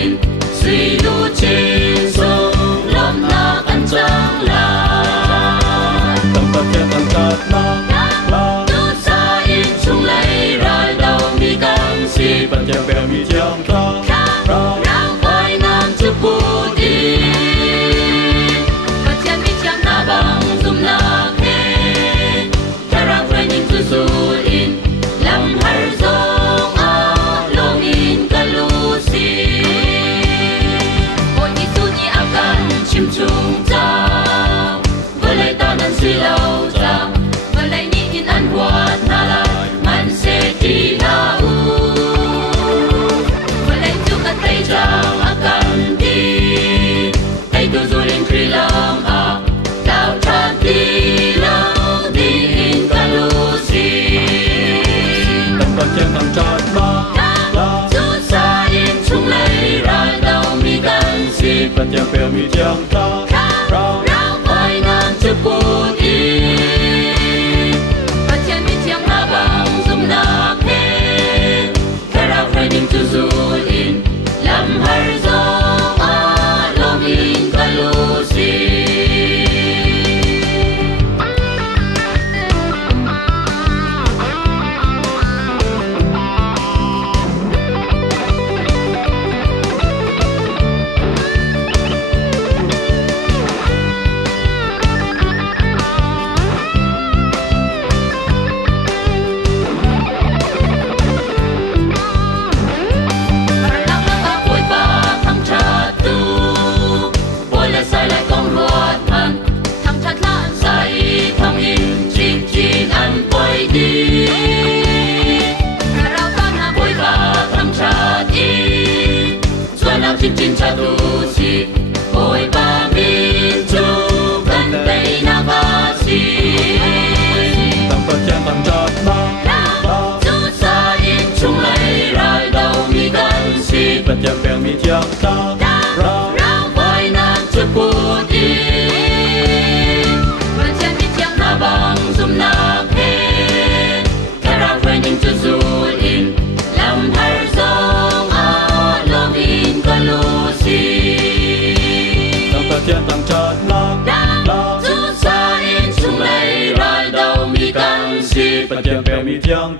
in suy lu trên sông lom na căn trang la tâm bát thiên tâm cát la tu sa in chung lấy ra đầu mi căn si bát thiên bèo mi chiang ra rang khoai nam chu pu đi bát thiên mi chiang na bang zum na khe ta rang khoai ning tu su in lam har zong a long in kalu si oi ni su ni akan chim chung cha với lại ta nan si lâu cha với lại ni in an huat na lai man se ti na u với lại chu ka tay chang akan ti tay tu zu in kri lam a lao chan ti lao di in kalu si tâm bát thiên tâm cát la tu sa in chung lấy ra đầu mi gan si bát thiên bèo mi chiang ra rao khoai nam chu pu đi bát thiên mi chiang na bang zum na khe rao khoai ning tu zu in lam har zong a long in kalu si chinh chinh cha tu si ôi ba min chu gần đây na ba si tâm bát thiên tâm cát la tu sa in chung lấy ra đầu mi gan si bát thiên bèo mi chiang rao khoai nam chu pu đi bát thiên mi chiang na bang zum na khe rao khoai ning chu zu in lam har zong a long in kalu si tâm bát thiên tâm cát la tu sa in chung lấy ra đầu mi gan si bát thiên bèo mi chiang